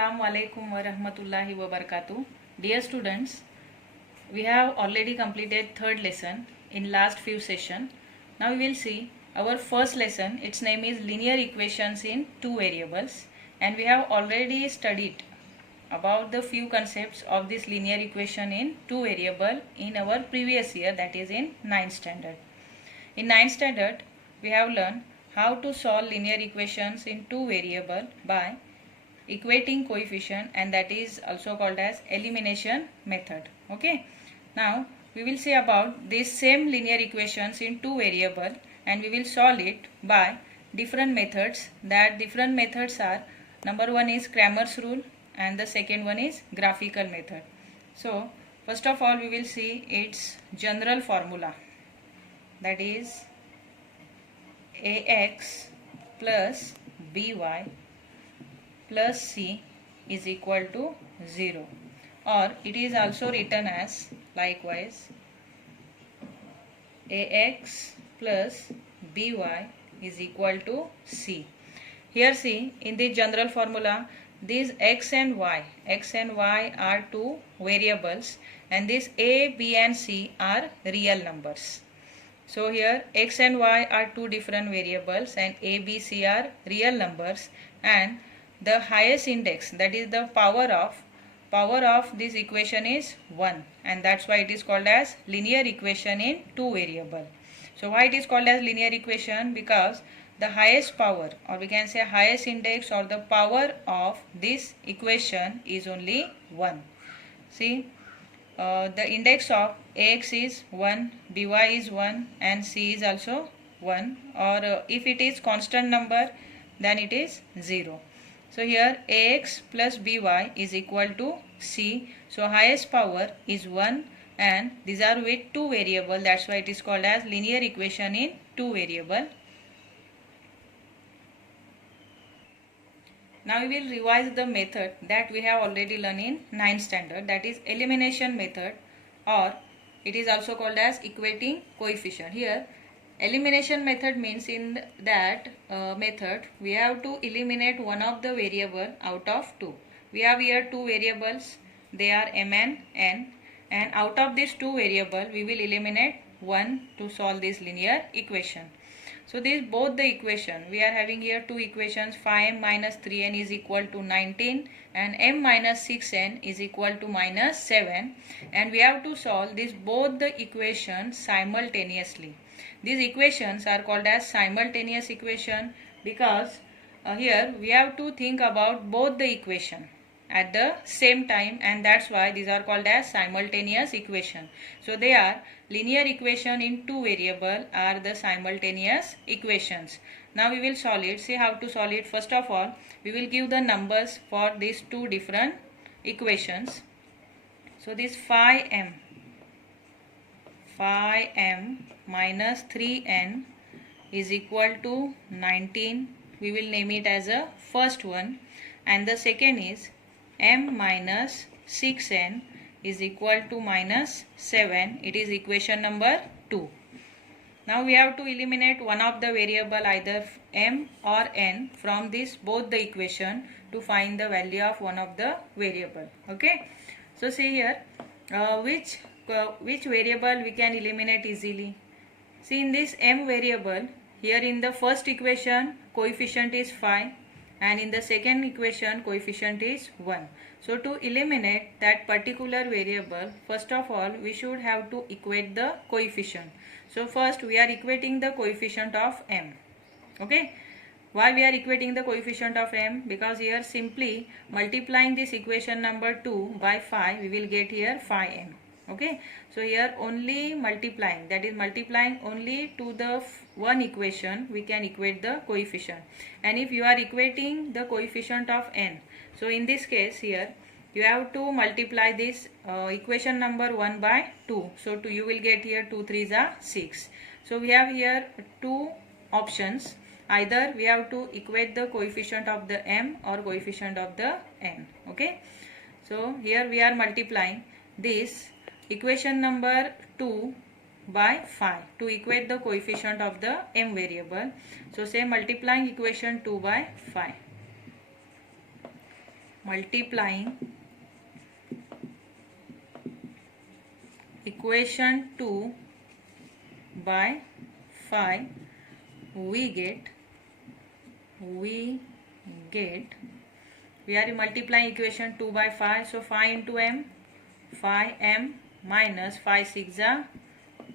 Assalamu alaikum wa rahmatullahi wa barakatuh. Dear students, we have already completed third lesson in last few session. Now we will see our first lesson. Its name is linear equations in two variables, and we have already studied about the few concepts of this linear equation in two variable in our previous year, that is in 9th standard. In 9th standard, we have learned how to solve linear equations in two variable by equating coefficient, and that is also called as elimination method. Okay, now we will see about this same linear equations in two variable, and we will solve it by different methods. That different methods are, number one is Cramer's rule and the second one is graphical method. So first of all we will see its general formula, that is ax plus by plus c is equal to 0, or it is also written as likewise ax plus by is equal to c. Here see, in the general formula, these x and y are two variables, and these a, b and c are real numbers. So here x and y are two different variables and a, b, c are real numbers, and the highest index, that is the power of this equation is 1, and that's why it is called as linear equation in two variable. So why it is called as linear equation? Because the highest power, or we can say highest index or the power of this equation is only 1. See, the index of ax is 1, by is 1 and c is also 1, or if it is constant number then it is 0. So here ax plus by is equal to c. So highest power is 1, and these are with two variable, that's why it is called as linear equation in two variable. Now we will revise the method that we have already learned in 9th standard, that is elimination method, or it is also called as equating coefficient. Here elimination method means in that method we have to eliminate one of the variable out of two. We have here two variables, they are m and n, and out of these two variable we will eliminate one to solve this linear equation. So these both the equation, we are having here two equations, 5m minus 3n is equal to 19 and m minus 6n is equal to minus 7, and we have to solve these both the equations simultaneously. These equations are called as simultaneous equation because here we have to think about both the equation at the same time, and that's why these are called as simultaneous equation. So they are linear equation in two variable are the simultaneous equations. Now we will solve it. See how to solve it. First of all, we will give the numbers for these two different equations. So this 5m minus 3n is equal to 19. We will name it as a first one, and the second is m minus 6n is equal to minus 7. It is equation number 2. Now we have to eliminate one of the variable, either m or n, from this both the equation to find the value of one of the variable. Okay, so see here which variable we can eliminate easily. See, in this m variable, here in the first equation coefficient is 5 and in the second equation coefficient is 1. So to eliminate that particular variable, first of all we should have to equate the coefficient. So first we are equating the coefficient of m. Okay, why we are equating the coefficient of m? Because here simply multiplying this equation number 2 by 5 we will get here 5m. Okay, so here only multiplying, that is multiplying only to the one equation we can equate the coefficient. And if you are equating the coefficient of n, so in this case here you have to multiply this equation number 1 by 2. So you will get here 2 3s are 6. So we have here two options, either we have to equate the coefficient of the m or coefficient of the n. Okay, so here we are multiplying this equation number 2 by 5 to equate the coefficient of the m variable. So say multiplying equation 2 by 5. multiplying equation 2 by 5, we are multiplying equation 2 by 5, so 5 into m, 5m minus 5 6 are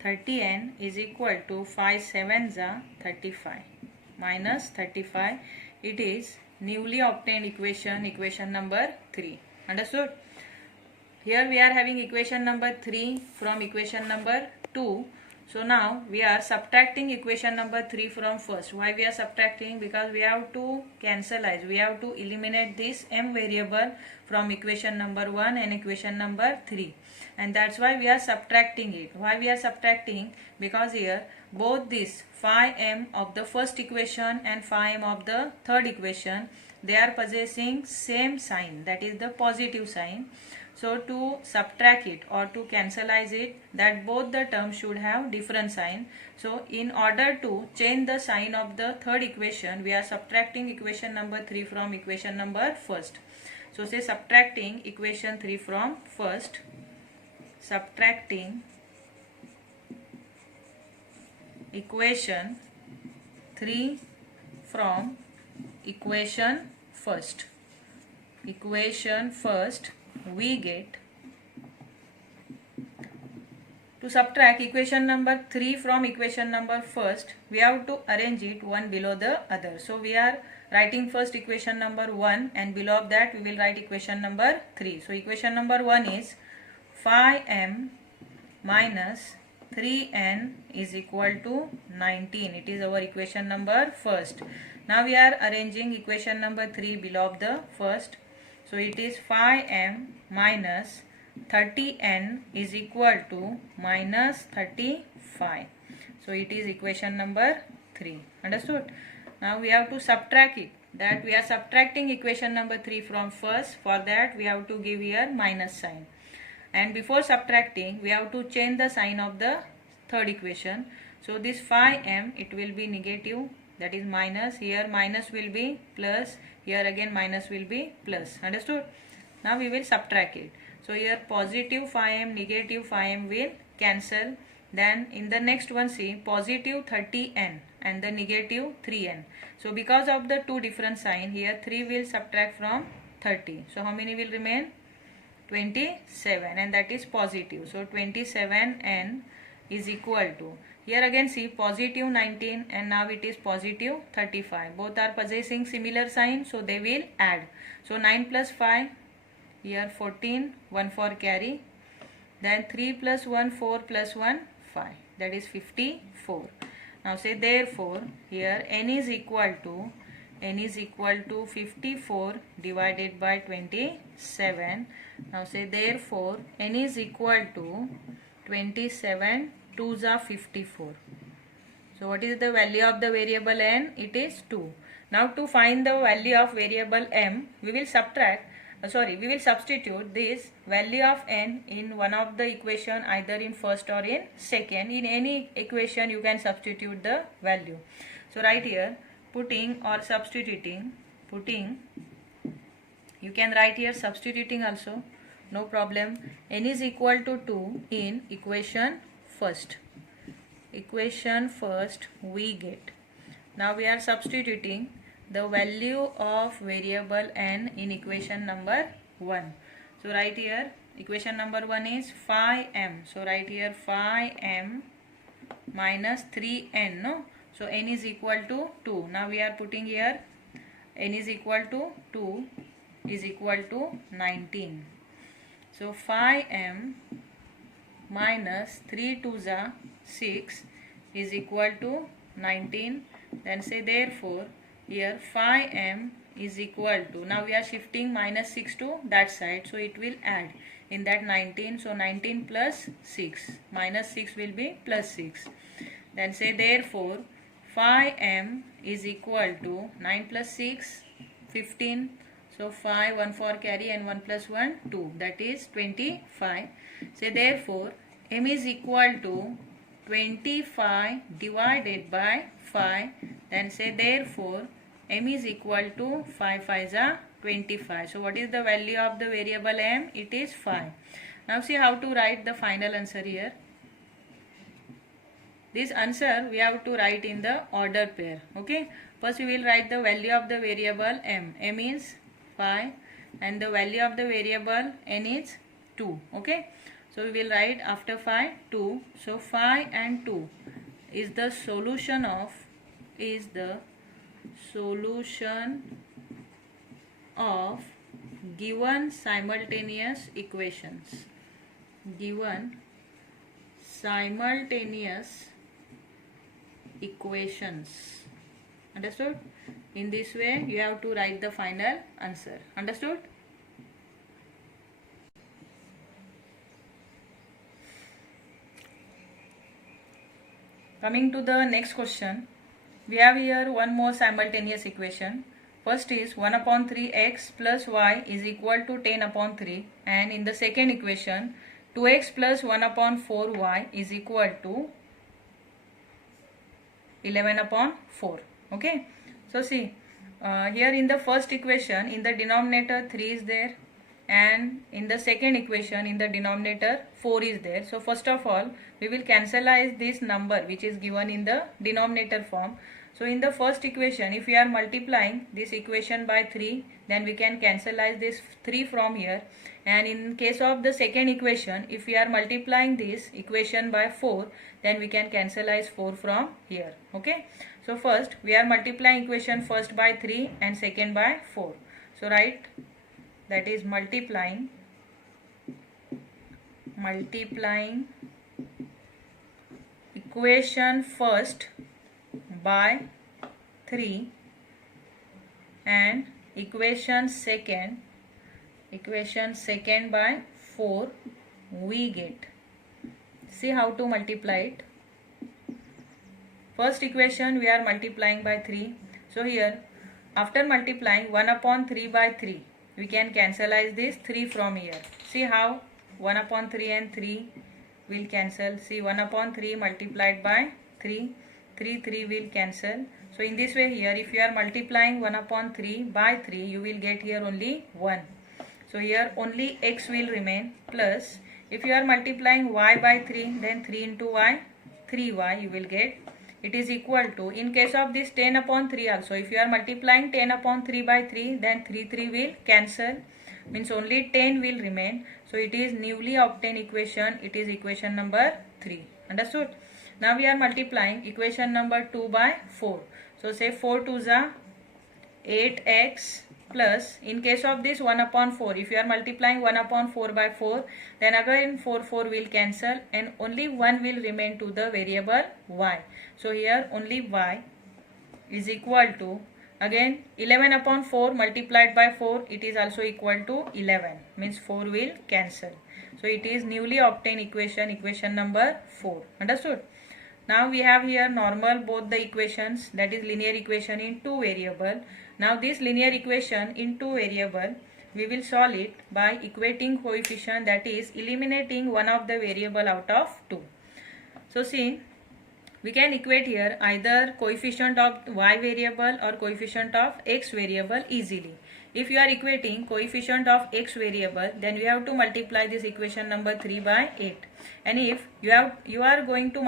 30n is equal to 5 7 are 35 minus 35. It is newly obtained equation number 3. Understood? Here we are having equation number 3 from equation number 2. So now we are subtracting equation number 3 from first. Why we are subtracting? Because we have to cancelize. We have to eliminate this m variable from equation number 1 and equation number 3. And that's why we are subtracting it. Why we are subtracting? Because here both this 5m of the first equation and 5m of the third equation, they are possessing same sign, that is the positive sign. So to subtract it or to cancelize it, that both the terms should have different sign. So in order to change the sign of the third equation, we are subtracting equation number 3 from equation number first. So say subtracting equation 3 from first, subtracting equation 3 from equation first. Equation first, we get, to subtract equation number 3 from equation number first, we have to arrange it one below the other. So we are writing first equation number 1 and below that we will write equation number 3. So equation number 1 is 5m minus 3n is equal to 19. It is our equation number first. Now we are arranging equation number 3 below the first. So it is 5m minus 30n is equal to minus 35. So it is equation number 3. Understood? Now we have to subtract it. That we are subtracting equation number 3 from first. For that we have to give here minus sign. And before subtracting, we have to change the sign of the third equation. So this 5m, it will be negative, that is minus. Here minus will be plus. Here again minus will be plus. Understood? Now we will subtract it. So here positive 5m, negative 5m will cancel. Then in the next one, see positive 30n and the negative 3n. So because of the two different sign, here 3 will subtract from 30. So how many will remain? 27, and that is positive. So 27n is equal to, here again see positive 19 and now it is positive 35. Both are possessing similar sign, so they will add. So 9 plus 5, here 14, 1 for carry. Then 3 plus 1, 4 plus 1, 5. That is 54. Now say therefore, here n is equal to 54 divided by 27. Now say therefore n is equal to 27 2s are 54. So what is the value of the variable n? It is 2. Now to find the value of variable m, we will substitute this value of n in one of the equation, either in first or in second. In any equation you can substitute the value. So right here, putting or substituting, you can write here substituting also, no problem. N is equal to 2 in equation first. Equation first we get. Now we are substituting the value of variable n in equation number 1. So right here equation number 1 is 5m. So right here 5m minus 3n, no? So n is equal to 2. Now we are putting here n is equal to 2 is equal to 19. So 5m minus 3 2s are 6 is equal to 19. Then say therefore here 5m is equal to, now we are shifting minus 6 to that side, so it will add in that 19. So 19 plus 6, minus 6 will be plus 6. Then say therefore 5m is equal to 9 plus 6, 15. So 5, 1 for carry and 1 plus 1, 2. That is 25. Say therefore m is equal to 25 divided by 5. Then say therefore m is equal to 5 5 is 25. So what is the value of the variable m? It is 5. Now see how to write the final answer here. This answer we have to write in the order pair. Okay. First we will write the value of the variable m. M is 5 and the value of the variable n is 2. Okay. So we will write after 5 2. So 5 and 2 is the solution of given simultaneous equations. Given simultaneous equations. Understood? In this way you have to write the final answer. Understood? Coming to the next question, we have here one more simultaneous equation. First is 1 upon 3x plus y is equal to 10 upon 3, and in the second equation 2x plus 1 upon 4y is equal to 11 upon 4. Okay. So see, here in the first equation in the denominator 3 is there, and in the second equation in the denominator 4 is there. So first of all we will cancelize this number which is given in the denominator form. So in the first equation if we are multiplying this equation by 3, then we can cancelize this 3 from here, and in case of the second equation if we are multiplying this equation by 4, then we can cancelize 4 from here. Okay. So first we are multiplying equation first by 3 and second by 4. So write, that is multiplying equation first by 3 and equation second by 4, we get. See how to multiply it. First equation we are multiplying by 3. So here after multiplying 1 upon 3 by 3, we can cancelize this 3 from here. See how 1 upon 3 and 3 will cancel. See 1 upon 3 multiplied by 3 will cancel. So in this way here if you are multiplying 1 upon 3 by 3, you will get here only 1. So here only x will remain, plus if you are multiplying y by 3, then 3 into y, 3y you will get. It is equal to, in case of this 10 upon 3 also, if you are multiplying 10 upon 3 by 3, then 3 will cancel, means only 10 will remain. So it is newly obtained equation, it is equation number 3. Understood? Now we are multiplying equation number 2 by 4. So say 4 2s are 8x plus, in case of this 1 upon 4, if you are multiplying 1 upon 4 by 4, then again 4 will cancel and only 1 will remain to the variable y. So here only y is equal to, again 11 upon 4 multiplied by 4, it is also equal to 11, means 4 will cancel. So it is newly obtained equation number 4. Understood? Now we have here normal both the equations, that is linear equation in 2 variable. Now this linear equation in 2 variable, we will solve it by equating coefficient, that is eliminating one of the variable out of 2. So see, we can equate here either coefficient of y variable or coefficient of x variable easily. If you are equating coefficient of x variable, then we have to multiply this equation number 3 by 8. And if you are going to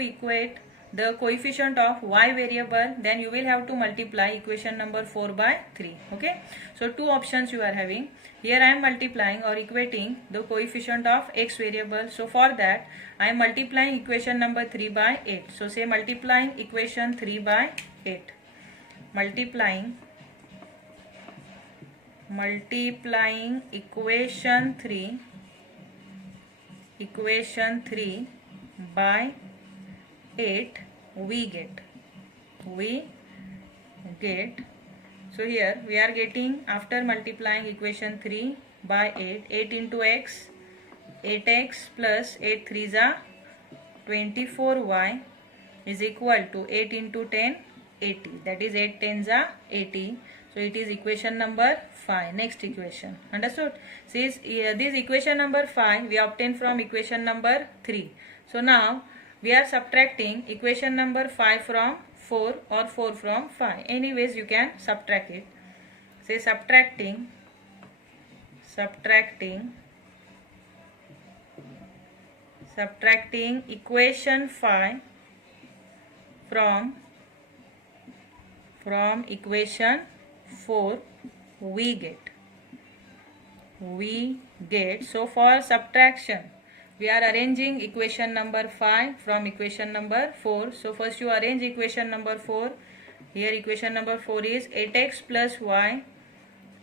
equate the coefficient of y variable, then you will have to multiply equation number 4 by 3. Okay. So two options you are having. Here I am multiplying or equating the coefficient of x variable. So for that I am multiplying equation number 3 by 8. So say multiplying equation 3 by 8. Multiplying equation 3 by 8, we get. So here we are getting, after multiplying equation 3 by 8 into x, 8x plus 8 3s are 24y is equal to 8 into 10, 80. That is 8 10s are 80. So it is equation number 5. Next equation. Understood? Since this equation number 5 we obtained from equation number 3. So now we are subtracting equation number 5 from 4 or 4 from 5. Anyways, you can subtract it. Say subtracting equation 5 from equation 4, we get. So for subtraction, we are arranging equation number 5 from equation number 4. So first you arrange equation number 4. Here equation number 4 is 8x plus y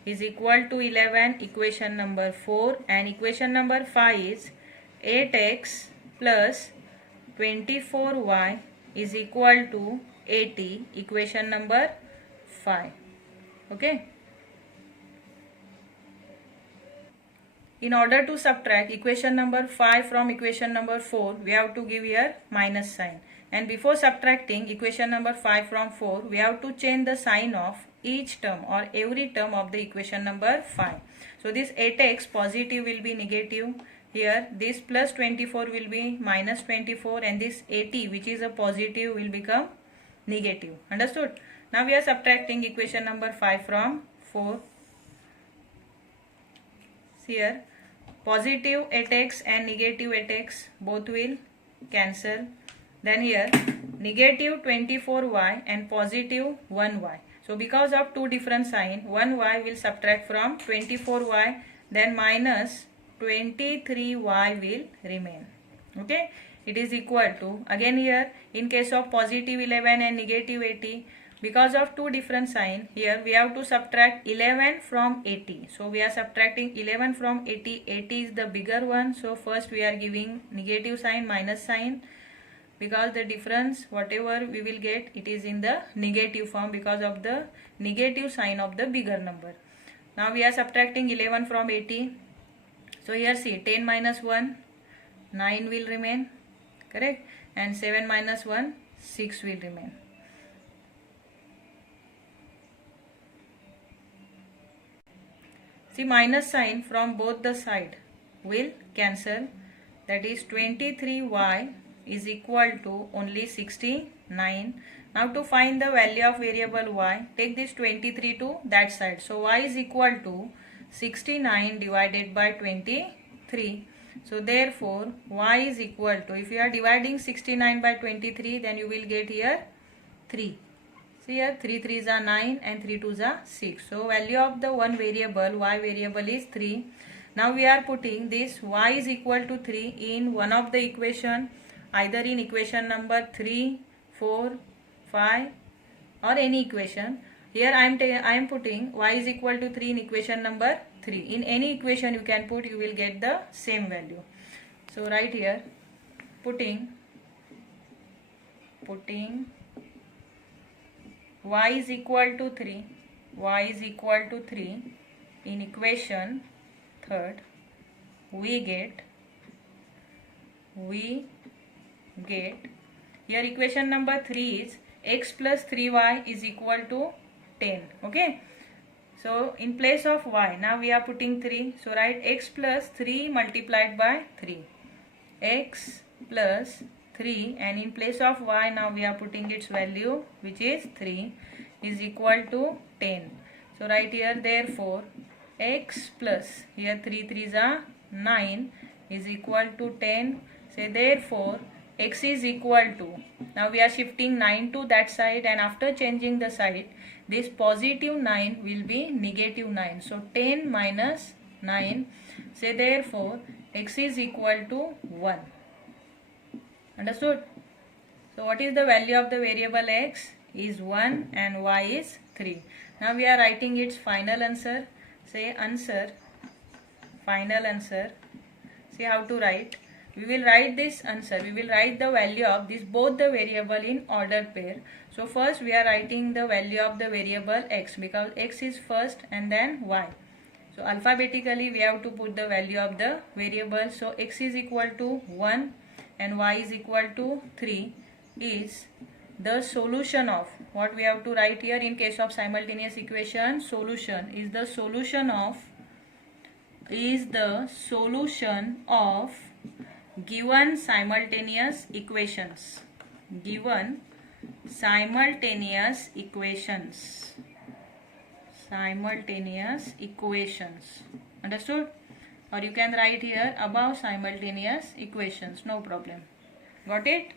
is equal to 11, equation number 4, and equation number 5 is 8x plus 24y is equal to 80, equation number 5. Okay. In order to subtract equation number 5 from equation number 4, we have to give here minus sign. And before subtracting equation number 5 from 4, we have to change the sign of each term or every term of the equation number 5. So this 8x positive will be negative. Here this plus 24 will be minus 24, and this 80 which is a positive will become negative. Understood? Now we are subtracting equation number 5 from 4. See here, positive 8x and negative 8x both will cancel. Then here negative 24y and positive 1y. So because of two different sign, 1y will subtract from 24y, then minus 23y will remain. Okay, it is equal to, again here in case of positive 11 and negative 80, because of two different sign, here we have to subtract 11 from 80. So we are subtracting 11 from 80. 80 is the bigger one. So first we are giving negative sign, minus sign, because the difference whatever we will get, it is in the negative form because of the negative sign of the bigger number. Now we are subtracting 11 from 80. So here see, 10 minus 1, 9 will remain, correct, and 7 minus 1, 6 will remain. See, minus sign from both the side will cancel, that is 23y is equal to only 69. Now to find the value of variable y, take this 23 to that side. So y is equal to 69 divided by 23. So therefore y is equal to, if you are dividing 69 by 23, then you will get here 3. See here, 3 3s are 9 and 3 2s are 6. So value of the one variable, y variable, is 3. Now we are putting this y is equal to 3 in one of the equation, either in equation number 3, 4, 5 or any equation. Here I am putting y is equal to 3 in equation number 3. In any equation you can put, you will get the same value. So right here, putting y is equal to 3, in equation 3rd, we get here equation number 3 is x plus 3y is equal to 10. Okay, so in place of y, now we are putting 3. So write x plus 3 multiplied by 3, x plus 3, and in place of y now we are putting its value, which is 3, is equal to 10. So write here, therefore x plus, here 3 3s are 9, is equal to 10. Say therefore x is equal to, now we are shifting 9 to that side, and after changing the side, this positive 9 will be negative 9. So 10 minus 9. Say therefore x is equal to 1. Understood? So what is the value of the variable x? Is 1 and y is 3. Now we are writing its final answer. Say answer, final answer. See how to write. We will write this answer. We will write the value of this both the variable in ordered pair. So first we are writing the value of the variable x, because x is first and then y. So alphabetically we have to put the value of the variable. So x is equal to 1 and y is equal to 3 is the solution of, what we have to write here in case of simultaneous equation, solution is the solution of given simultaneous equations. Given simultaneous equations. Simultaneous equations. Understood? Or you can write here above simultaneous equations. No problem. Got it?